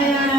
Yeah.